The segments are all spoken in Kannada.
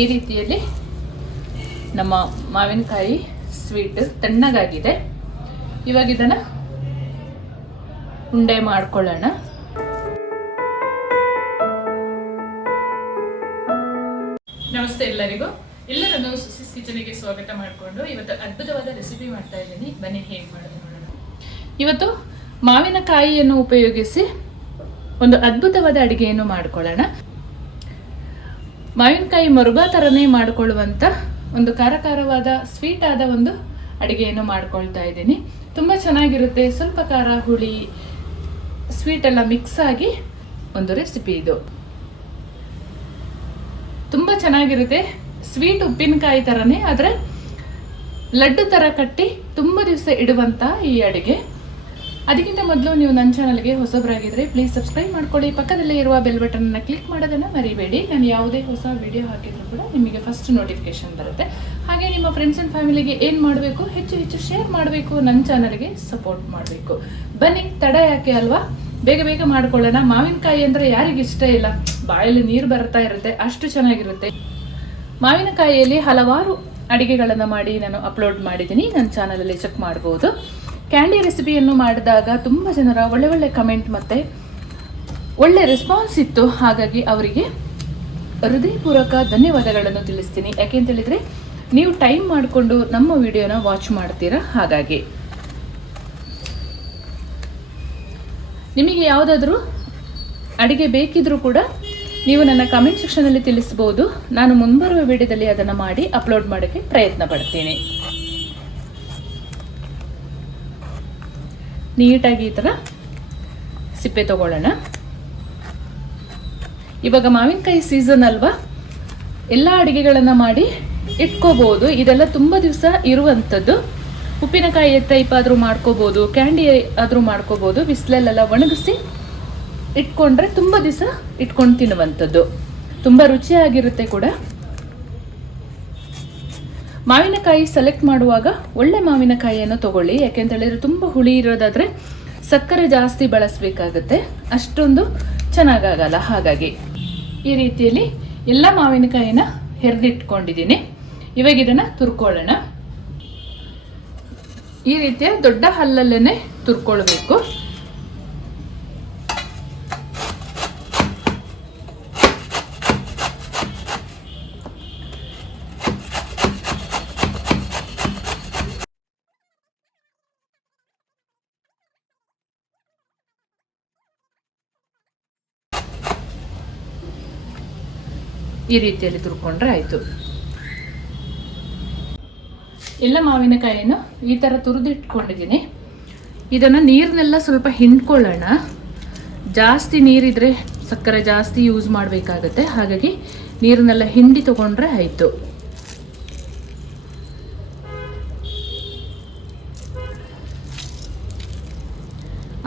ಈ ರೀತಿಯಲ್ಲಿ ನಮ್ಮ ಮಾವಿನಕಾಯಿ ಸ್ವೀಟ್ ತಣ್ಣಗಾಗಿದೆ. ಇವಾಗ ಇದನ್ನು ಉಂಡೆ ಮಾಡ್ಕೊಳ್ಳೋಣ. ನಮಸ್ತೆ ಎಲ್ಲರಿಗೂ. ಎಲ್ಲರನ್ನು ಸುಸಿಸ್ ಕಿಚನಿಗೆ ಸ್ವಾಗತ ಮಾಡಿಕೊಂಡು ಇವತ್ತು ಅದ್ಭುತವಾದ ರೆಸಿಪಿ ಮಾಡ್ತಾ ಇದ್ದೀನಿ. ಬನ್ನಿ, ಹೇಗೆ ಮಾಡೋದು ನೋಡೋಣ. ಇವತ್ತು ಮಾವಿನಕಾಯಿಯನ್ನು ಉಪಯೋಗಿಸಿ ಒಂದು ಅದ್ಭುತವಾದ ಅಡಿಗೆಯನ್ನು ಮಾಡ್ಕೊಳ್ಳೋಣ. ಮಾವಿನಕಾಯಿ ಮರುಗ ಥರನೇ ಮಾಡಿಕೊಳ್ಳುವಂಥ ಒಂದು ಖಾರ ಖಾರವಾದ ಸ್ವೀಟ್ ಆದ ಒಂದು ಅಡಿಗೆಯನ್ನು ಮಾಡ್ಕೊಳ್ತಾ ಇದ್ದೀನಿ. ತುಂಬ ಚೆನ್ನಾಗಿರುತ್ತೆ. ಸ್ವಲ್ಪ ಖಾರ, ಹುಳಿ ಸ್ವೀಟ್ ಎಲ್ಲ ಮಿಕ್ಸ್ ಆಗಿ ಒಂದು ರೆಸಿಪಿ ಇದು. ತುಂಬ ಚೆನ್ನಾಗಿರುತ್ತೆ. ಸ್ವೀಟ್ ಉಪ್ಪಿನಕಾಯಿ ಥರನೇ ಆದರೆ ಲಡ್ಡು ಥರ ಕಟ್ಟಿ ತುಂಬ ದಿವಸ ಇಡುವಂಥ ಈ ಅಡುಗೆ. ಅದಕ್ಕಿಂತ ಮೊದಲು ನೀವು ನನ್ನ ಚಾನಲ್ಗೆ ಹೊಸಬರಾಗಿದ್ದರೆ ಪ್ಲೀಸ್ ಸಬ್ಸ್ಕ್ರೈಬ್ ಮಾಡ್ಕೊಳ್ಳಿ. ಪಕ್ಕದಲ್ಲೇ ಇರುವ ಬೆಲ್ ಬಟನ್ನ ಕ್ಲಿಕ್ ಮಾಡೋದನ್ನು ಮರಿಬೇಡಿ. ನಾನು ಯಾವುದೇ ಹೊಸ ವಿಡಿಯೋ ಹಾಕಿದರೂ ಕೂಡ ನಿಮಗೆ ಫಸ್ಟ್ ನೋಟಿಫಿಕೇಶನ್ ಬರುತ್ತೆ. ಹಾಗೆ ನಿಮ್ಮ ಫ್ರೆಂಡ್ಸ್ ಆ್ಯಂಡ್ ಫ್ಯಾಮಿಲಿಗೆ ಏನು ಮಾಡಬೇಕು? ಹೆಚ್ಚು ಹೆಚ್ಚು ಶೇರ್ ಮಾಡಬೇಕು. ನನ್ನ ಚಾನಲ್ಗೆ ಸಪೋರ್ಟ್ ಮಾಡಬೇಕು. ಬನ್ನಿ, ತಡ ಯಾಕೆ ಅಲ್ವಾ? ಬೇಗ ಬೇಗ ಮಾಡ್ಕೊಳ್ಳೋಣ. ಮಾವಿನಕಾಯಿ ಅಂದರೆ ಯಾರಿಗೆ ಇಷ್ಟ ಇಲ್ಲ. ಬಾಯಲ್ಲಿ ನೀರು ಬರ್ತಾ ಇರುತ್ತೆ. ಅಷ್ಟು ಚೆನ್ನಾಗಿರುತ್ತೆ. ಮಾವಿನಕಾಯಿಯಲ್ಲಿ ಹಲವಾರು ಅಡಿಗೆಗಳನ್ನು ಮಾಡಿ ನಾನು ಅಪ್ಲೋಡ್ ಮಾಡಿದ್ದೀನಿ. ನನ್ನ ಚಾನಲಲ್ಲಿ ಚೆಕ್ ಮಾಡ್ಬೋದು. ಕ್ಯಾಂಡಿ ರೆಸಿಪಿಯನ್ನು ಮಾಡಿದಾಗ ತುಂಬ ಜನರ ಒಳ್ಳೆ ಒಳ್ಳೆ ಕಮೆಂಟ್ ಮತ್ತು ಒಳ್ಳೆ ರೆಸ್ಪಾನ್ಸ್ ಇತ್ತು. ಹಾಗಾಗಿ ಅವರಿಗೆ ಹೃದಯಪೂರ್ವಕ ಧನ್ಯವಾದಗಳನ್ನು ತಿಳಿಸ್ತೀನಿ. ಯಾಕೆಂತೇಳಿದರೆ ನೀವು ಟೈಮ್ ಮಾಡಿಕೊಂಡು ನಮ್ಮ ವಿಡಿಯೋನ ವಾಚ್ ಮಾಡ್ತೀರಾ? ಹಾಗಾಗಿ. ನಿಮಗೆ ಯಾವುದಾದ್ರೂ ಅಡುಗೆ ಬೇಕಿದ್ರೂ ಕೂಡ ನೀವು ನನ್ನ ಕಮೆಂಟ್ ಸೆಕ್ಷನಲ್ಲಿ ತಿಳಿಸ್ಬೋದು. ನಾನು ಮುಂಬರುವ ವಿಡಿಯೋದಲ್ಲಿ ಅದನ್ನು ಮಾಡಿ ಅಪ್ಲೋಡ್ ಮಾಡೋಕ್ಕೆ ಪ್ರಯತ್ನ ಪಡ್ತೀನಿ. ನೀಟಾಗಿ ಈ ಥರ ಸಿಪ್ಪೆ ತಗೊಳ್ಳೋಣ. ಇವಾಗ ಮಾವಿನಕಾಯಿ ಸೀಸನ್ ಅಲ್ವಾ? ಎಲ್ಲ ಅಡುಗೆಗಳನ್ನು ಮಾಡಿ ಇಟ್ಕೋಬೋದು. ಇದೆಲ್ಲ ತುಂಬ ದಿವಸ ಇರುವಂಥದ್ದು. ಉಪ್ಪಿನಕಾಯಿ ಟೈಪ್ ಆದರೂ ಮಾಡ್ಕೋಬೋದು, ಕ್ಯಾಂಡಿ ಆದರೂ ಮಾಡ್ಕೋಬೋದು, ಬಿಸಿಲಲ್ಲೆಲ್ಲ ಒಣಗಿಸಿ ಇಟ್ಕೊಂಡ್ರೆ ತುಂಬ ದಿವಸ ಇಟ್ಕೊಂಡು ತಿನ್ನುವಂಥದ್ದು. ತುಂಬ ರುಚಿಯಾಗಿರುತ್ತೆ ಕೂಡ. ಮಾವಿನಕಾಯಿ ಸೆಲೆಕ್ಟ್ ಮಾಡುವಾಗ ಒಳ್ಳೆ ಮಾವಿನಕಾಯಿಯನ್ನು ತಗೊಳ್ಳಿ. ಯಾಕೆಂತ ಹೇಳಿದ್ರೆ ತುಂಬ ಹುಳಿ ಇರೋದಾದರೆ ಸಕ್ಕರೆ ಜಾಸ್ತಿ ಬಳಸಬೇಕಾಗುತ್ತೆ. ಅಷ್ಟೊಂದು ಚೆನ್ನಾಗಾಗಲ್ಲ. ಹಾಗಾಗಿ ಈ ರೀತಿಯಲ್ಲಿ ಎಲ್ಲ ಮಾವಿನಕಾಯಿನ ಹೆರಿದಿಟ್ಕೊಂಡಿದ್ದೀನಿ. ಇವಾಗ ಇದನ್ನು ತುರ್ಕೊಳ್ಳೋಣ. ಈ ರೀತಿಯ ದೊಡ್ಡ ಹಲ್ಲಲ್ಲೇನೆ ತುರ್ಕೊಳ್ಬೇಕು. ಈ ರೀತಿಯಲ್ಲಿ ತುರ್ಕೊಂಡ್ರೆ ಆಯಿತು. ಎಲ್ಲ ಮಾವಿನಕಾಯಿಯನ್ನು ಈ ಥರ ತುರಿದಿಟ್ಕೊಂಡಿದ್ದೀನಿ. ಇದನ್ನು ನೀರನ್ನೆಲ್ಲ ಸ್ವಲ್ಪ ಹಿಂಡ್ಕೊಳ್ಳೋಣ. ಜಾಸ್ತಿ ನೀರಿದ್ರೆ ಸಕ್ಕರೆ ಜಾಸ್ತಿ ಯೂಸ್ ಮಾಡಬೇಕಾಗತ್ತೆ. ಹಾಗಾಗಿ ನೀರನ್ನೆಲ್ಲ ಹಿಂಡಿ ತಗೊಂಡ್ರೆ ಆಯಿತು.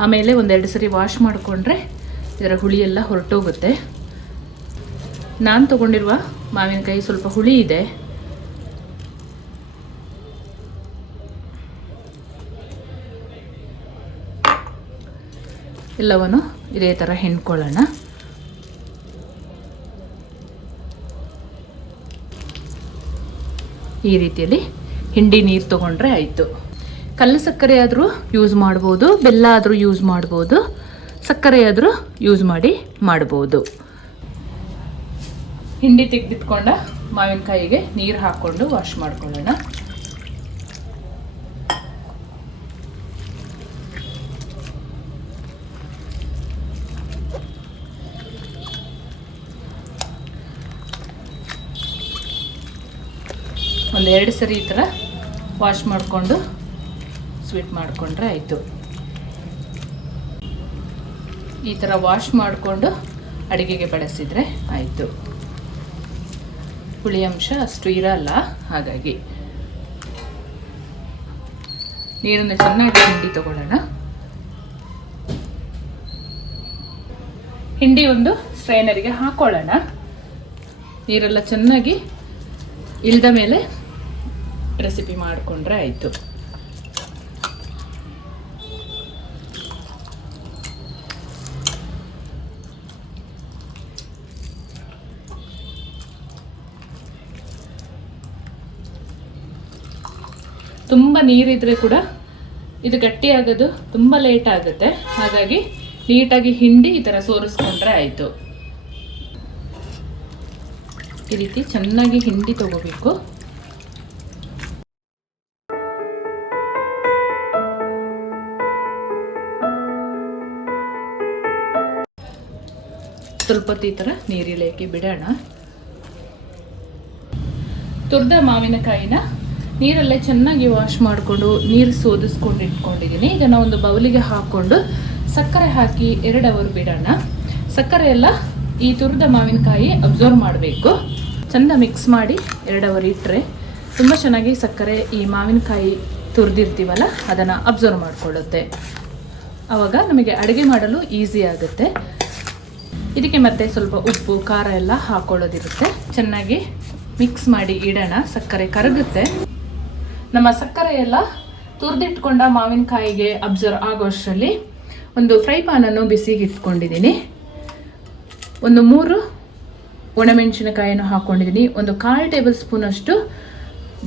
ಆಮೇಲೆ ಒಂದೆರಡು ಸರಿ ವಾಶ್ ಮಾಡಿಕೊಂಡ್ರೆ ಇದರ ಹುಳಿಯೆಲ್ಲ ಹೊರಟೋಗುತ್ತೆ. ನಾನು ತಗೊಂಡಿರುವ ಮಾವಿನಕಾಯಿ ಸ್ವಲ್ಪ ಹುಳಿ ಇದೆ. ಎಲ್ಲವನ್ನು ಇದೇ ಥರ ಹೆಣ್ಕೊಳ್ಳೋಣ. ಈ ರೀತಿಯಲ್ಲಿ ಹಿಂಡಿ ನೀರು ತೊಗೊಂಡ್ರೆ ಆಯಿತು. ಕಲ್ಲು ಸಕ್ಕರೆ ಆದರೂ ಯೂಸ್ ಮಾಡ್ಬೋದು, ಬೆಲ್ಲ ಆದರೂ ಯೂಸ್ ಮಾಡ್ಬೋದು, ಸಕ್ಕರೆ ಆದರೂ ಯೂಸ್ ಮಾಡಿ ಮಾಡ್ಬೋದು. ಹಿಂಡಿ ತೆಗೆದಿಟ್ಕೊಂಡ ಮಾವಿನಕಾಯಿಗೆ ನೀರು ಹಾಕ್ಕೊಂಡು ವಾಶ್ ಮಾಡ್ಕೊಳ್ಳೋಣ. ಒಂದು ಎರಡು ಸರಿ ಈ ಥರ ವಾಶ್ ಮಾಡಿಕೊಂಡು ಸ್ವೀಟ್ ಮಾಡಿಕೊಂಡ್ರೆ ಆಯಿತು. ಈ ಥರ ವಾಶ್ ಮಾಡಿಕೊಂಡು ಅಡುಗೆಗೆ ಬಳಸಿದರೆ ಆಯಿತು. ಹುಳಿ ಅಂಶ ಅಷ್ಟು ಇರಲ್ಲ. ಹಾಗಾಗಿ ನೀರನ್ನು ಚೆನ್ನಾಗಿ ಹಿಂಡಿ ತಗೊಳ್ಳೋಣ. ಹಿಂಡಿ ಒಂದು ಸ್ಟ್ರೈನರಿಗೆ ಹಾಕೊಳ್ಳೋಣ. ನೀರೆಲ್ಲ ಚೆನ್ನಾಗಿ ಇಲ್ದ ಮೇಲೆ ರೆಸಿಪಿ ಮಾಡಿಕೊಂಡ್ರೆ ಆಯಿತು. ತುಂಬ ನೀರಿದ್ರೆ ಕೂಡ ಇದು ಗಟ್ಟಿಯಾಗೋದು ತುಂಬ ಲೇಟ್ ಆಗುತ್ತೆ. ಹಾಗಾಗಿ ನೀಟಾಗಿ ಹಿಂಡಿ ಈ ಥರ ಸೋರಿಸ್ಕೊಂಡ್ರೆ ಆಯಿತು. ಈ ರೀತಿ ಚೆನ್ನಾಗಿ ಹಿಂಡಿ ತಗೋಬೇಕು. ಸ್ವಲ್ಪ ಈ ಥರ ನೀರಿಲೇಕಿ ಬಿಡೋಣ. ತುರ್ದ ಮಾವಿನಕಾಯಿನ ನೀರಲ್ಲೇ ಚೆನ್ನಾಗಿ ವಾಶ್ ಮಾಡಿಕೊಂಡು ನೀರು ಸೋದಿಸ್ಕೊಂಡು ಇಟ್ಕೊಂಡಿದ್ದೀನಿ ಈಗ ನಾವು ಒಂದು ಬೌಲಿಗೆ ಹಾಕ್ಕೊಂಡು ಸಕ್ಕರೆ ಹಾಕಿ ಎರಡು ಅವರ್ ಬಿಡೋಣ. ಸಕ್ಕರೆ ಎಲ್ಲ ಈ ತುರಿದ ಮಾವಿನಕಾಯಿ ಅಬ್ಸರ್ವ್ ಮಾಡಬೇಕು. ಚೆಂದ ಮಿಕ್ಸ್ ಮಾಡಿ ಎರಡು ಅವರ್ ಇಟ್ಟರೆ ತುಂಬ ಚೆನ್ನಾಗಿ ಸಕ್ಕರೆ ಈ ಮಾವಿನಕಾಯಿ ತುರಿದಿರ್ತೀವಲ್ಲ, ಅದನ್ನು ಅಬ್ಸರ್ವ್ ಮಾಡಿಕೊಳ್ಳುತ್ತೆ. ಆವಾಗ ನಮಗೆ ಅಡುಗೆ ಮಾಡಲು ಈಸಿ ಆಗುತ್ತೆ. ಇದಕ್ಕೆ ಮತ್ತೆ ಸ್ವಲ್ಪ ಉಪ್ಪು, ಖಾರ ಎಲ್ಲ ಹಾಕೊಳ್ಳೋದಿರುತ್ತೆ. ಚೆನ್ನಾಗಿ ಮಿಕ್ಸ್ ಮಾಡಿ ಇಡೋಣ. ಸಕ್ಕರೆ ಕರಗುತ್ತೆ. ನಮ್ಮ ಸಕ್ಕರೆ ಎಲ್ಲ ತುರಿದಿಟ್ಕೊಂಡ ಮಾವಿನಕಾಯಿಗೆ ಅಬ್ಸರ್ವ್ ಆಗೋಷ್ಟರಲ್ಲಿ ಒಂದು ಫ್ರೈ ಪಾನನ್ನು ಬಿಸಿಗೆ ಇಟ್ಕೊಂಡಿದ್ದೀನಿ. ಒಂದು ಮೂರು ಒಣಮೆಣಸಿನಕಾಯನ್ನು ಹಾಕ್ಕೊಂಡಿದ್ದೀನಿ ಒಂದು ಕಾಲು ಟೇಬಲ್ ಸ್ಪೂನಷ್ಟು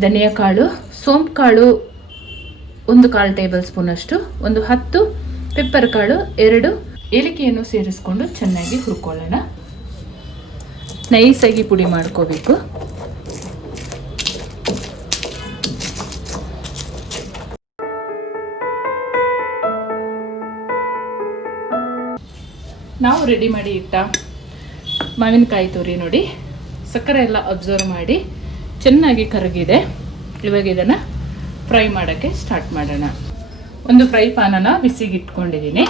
ಧನಿಯಾ ಕಾಳು, ಸೋಂಪು ಕಾಳು, ಒಂದು ಕಾಲು ಟೇಬಲ್ ಸ್ಪೂನಷ್ಟು, ಒಂದು ಹತ್ತು ಪೆಪ್ಪರ್ ಕಾಳು, ಎರಡು ಏಲಿಕೆಯನ್ನು ಸೇರಿಸ್ಕೊಂಡು ಚೆನ್ನಾಗಿ ಹುರ್ಕೊಳ್ಳೋಣ. ನೈಸಾಗಿ ಪುಡಿ ಮಾಡ್ಕೋಬೇಕು. ರೆಡಿ ಮಾಡಿ ಇಟ್ಟ ಮಾವಿನಕಾಯಿ ತುರಿ ನೋಡಿ. ಸಕ್ಕರೆ ಎಲ್ಲ ಅಬ್ಸರ್ವ್ ಮಾಡಿ ಚೆನ್ನಾಗಿ ಕರಗಿದೆ. ಇವಾಗ ಇದನ್ನು ಫ್ರೈ ಮಾಡೋಕ್ಕೆ ಸ್ಟಾರ್ಟ್ ಮಾಡೋಣ. ಒಂದು ಫ್ರೈ ಪಾನನ ಬಿಸಿಗೆ ಇಟ್ಕೊಂಡಿದ್ದೀನಿ.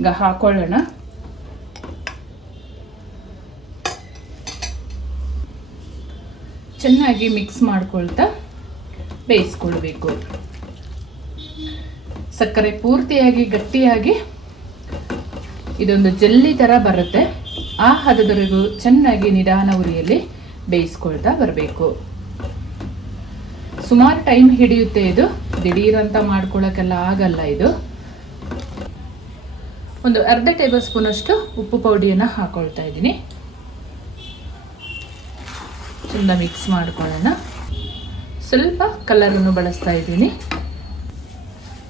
ಈಗ ಹಾಕೊಳ್ಳೋಣ. ಚೆನ್ನಾಗಿ ಮಿಕ್ಸ್ ಮಾಡ್ಕೊಳ್ತಾ ಬೇಯಿಸ್ಕೊಳ್ಬೇಕು. ಸಕ್ಕರೆ ಪೂರ್ತಿಯಾಗಿ, ಗಟ್ಟಿಯಾಗಿ ಇದೊಂದು ಜಲ್ಲಿ ಥರ ಬರುತ್ತೆ. ಆ ಹದದವರೆಗೂ ಚೆನ್ನಾಗಿ ನಿಧಾನ ಉರಿಯಲ್ಲಿ ಬೇಯಿಸ್ಕೊಳ್ತಾ ಬರಬೇಕು. ಸುಮಾರು ಟೈಮ್ ಹಿಡಿಯುತ್ತೆ ಇದು. ದಿಢೀರಂತ ಮಾಡ್ಕೊಳ್ಳೋಕ್ಕೆಲ್ಲ ಆಗಲ್ಲ ಇದು. ಒಂದು ಅರ್ಧ ಟೇಬಲ್ ಸ್ಪೂನಷ್ಟು ಉಪ್ಪು ಪೌಡಿಯನ್ನು ಹಾಕೊಳ್ತಾ ಇದ್ದೀನಿ. ಚೆಂದ ಮಿಕ್ಸ್ ಮಾಡ್ಕೊಳ್ಳೋಣ. ಸ್ವಲ್ಪ ಕಲರನ್ನು ಬಳಸ್ತಾ ಇದ್ದೀನಿ.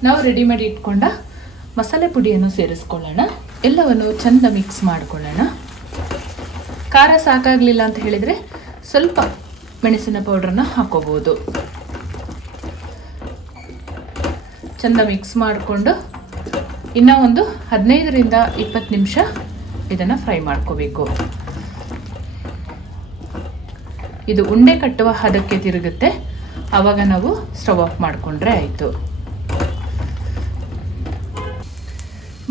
ನಾವು ರೆಡಿ ಮಾಡಿ ಇಟ್ಕೊಂಡ ಮಸಾಲೆ ಪುಡಿಯನ್ನು ಸೇರಿಸ್ಕೊಳ್ಳೋಣ. ಎಲ್ಲವನ್ನು ಚೆಂದ ಮಿಕ್ಸ್ ಮಾಡ್ಕೊಳ್ಳೋಣ. ಖಾರ ಸಾಕಾಗಲಿಲ್ಲ ಅಂತ ಹೇಳಿದರೆ ಸ್ವಲ್ಪ ಮೆಣಸಿನ ಪೌಡ್ರನ್ನು ಹಾಕೋಬೋದು. ಚೆಂದ ಮಿಕ್ಸ್ ಮಾಡಿಕೊಂಡು ಇನ್ನೂ ಒಂದು ಹದಿನೈದರಿಂದ ಇಪ್ಪತ್ತು ನಿಮಿಷ ಇದನ್ನು ಫ್ರೈ ಮಾಡ್ಕೋಬೇಕು. ಇದು ಉಂಡೆ ಕಟ್ಟುವ ಹದಕ್ಕೆ ತಿರುಗುತ್ತೆ. ಆವಾಗ ನಾವು ಸ್ಟವ್ ಆಫ್ ಮಾಡಿಕೊಂಡ್ರೆ ಆಯಿತು.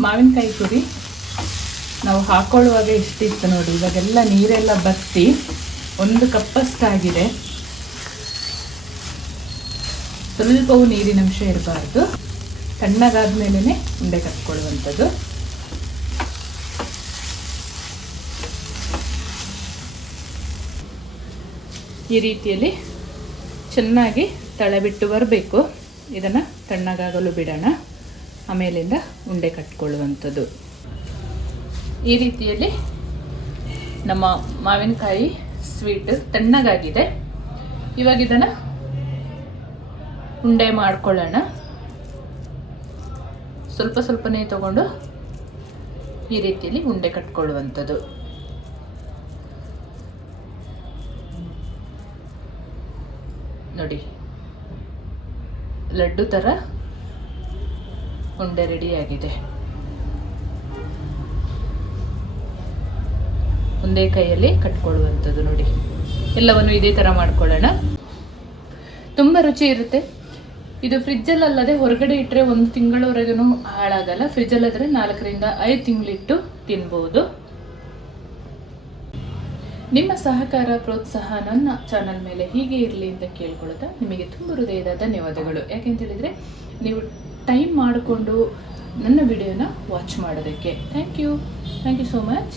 ಮಾವಿನಕಾಯಿ ತುರಿ ನಾವು ಹಾಕೊಳ್ಳುವಾಗ ಇಷ್ಟಿತ್ತು ನೋಡಿ, ಇವಾಗೆಲ್ಲ ನೀರೆಲ್ಲ ಬತ್ತಿ ಒಂದು ಕಪ್ಪಷ್ಟಾಗಿದೆ. ಸ್ವಲ್ಪವೂ ನೀರಿನಂಶ ಇರಬಾರ್ದು. ತಣ್ಣಗಾದ ಮೇಲೇ ಉಂಡೆ ಕಟ್ಕೊಳ್ಳುವಂಥದ್ದು. ಈ ರೀತಿಯಲ್ಲಿ ಚೆನ್ನಾಗಿ ತಳಬಿಟ್ಟು ಬರಬೇಕು. ಇದನ್ನು ತಣ್ಣಗಾಗಲು ಬಿಡೋಣ. ಆಮೇಲಿಂದ ಉಂಡೆ ಕಟ್ಕೊಳ್ಳುವಂಥದ್ದು. ಈ ರೀತಿಯಲ್ಲಿ ನಮ್ಮ ಮಾವಿನಕಾಯಿ ಸ್ವೀಟ್ ತಣ್ಣಗಾಗಿದೆ. ಇವಾಗ ಇದನ್ನು ಉಂಡೆ ಮಾಡ್ಕೊಳ್ಳೋಣ. ಸ್ವಲ್ಪ ಸ್ವಲ್ಪನೇ ತಗೊಂಡು ಈ ರೀತಿಯಲ್ಲಿ ಉಂಡೆ ಕಟ್ಕೊಳ್ಳುವಂಥದ್ದು. ನೋಡಿ, ಲಡ್ಡು ಥರ ಉಂಡೆ ರೆಡಿಯಾಗಿದೆ ಒಂದೇ ಕೈಯಲ್ಲಿ ಕಟ್ಕೊಳ್ಳುವಂಥದ್ದು ನೋಡಿ. ಎಲ್ಲವನ್ನು ಇದೇ ಥರ ಮಾಡ್ಕೊಳ್ಳೋಣ. ತುಂಬ ರುಚಿ ಇರುತ್ತೆ. ಇದು ಫ್ರಿಜ್ಜಲ್ಲಿ ಅಲ್ಲದೆ ಹೊರಗಡೆ ಇಟ್ಟರೆ ಒಂದು ತಿಂಗಳವರೆಗೂ ಹಾಳಾಗಲ್ಲ. ಫ್ರಿಜ್ಜಲ್ಲಾದರೆ ನಾಲ್ಕರಿಂದ ಐದು ತಿಂಗಳಿಟ್ಟು ತಿನ್ಬೋದು. ನಿಮ್ಮ ಸಹಕಾರ, ಪ್ರೋತ್ಸಾಹ ನನ್ನ ಚಾನಲ್ ಮೇಲೆ ಹೀಗೆ ಇರಲಿ ಅಂತ ಕೇಳ್ಕೊಳ್ತಾ ನಿಮಗೆ ತುಂಬ ಹೃದಯದ ಧನ್ಯವಾದಗಳು. ಯಾಕೆಂತ ಹೇಳಿದರೆ, ನೀವು ಟೈಮ್ ಮಾಡಿಕೊಂಡು ನನ್ನ ವಿಡಿಯೋನ ವಾಚ್ ಮಾಡೋದಕ್ಕೆ. Thank you thank you so much